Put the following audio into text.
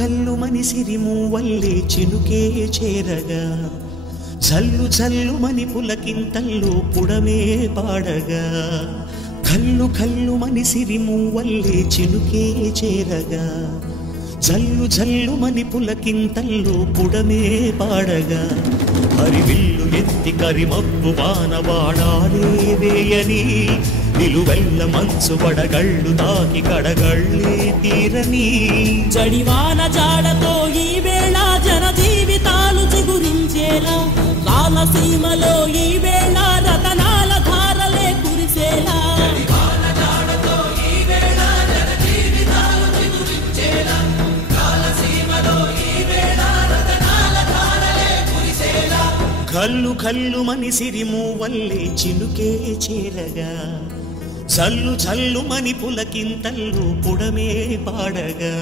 కల్లు మని సిరిమూవల్లే చినుకే చేరగా జల్లు జల్లు మని పులకింతల్లో పుడమే పాడగా కల్లు కల్లు మని సిరిమూవల్లే చినుకే చేరగా జల్లు జల్లు మని పులకింతల్లో పుడమే పాడగా హరివిల్లు ఎత్తి కరిమబ్బు వానవాడాలే వేయని నిలువెల్ల మంచు వడగళ్ళు తాకి కడగళ్ళే తీరని జడివాన జాడతో ఈ వేళ జన జీవితాలు చిగురించేలా రాలసీమలో ఈ వేళ రతనాల ధారలే కురిసేలా కల్లు కల్లు మని సిరిమూవల్లే చినుకే చేరగా జల్లు జల్లు మని పులకింతల్లు పుడమే పాడగా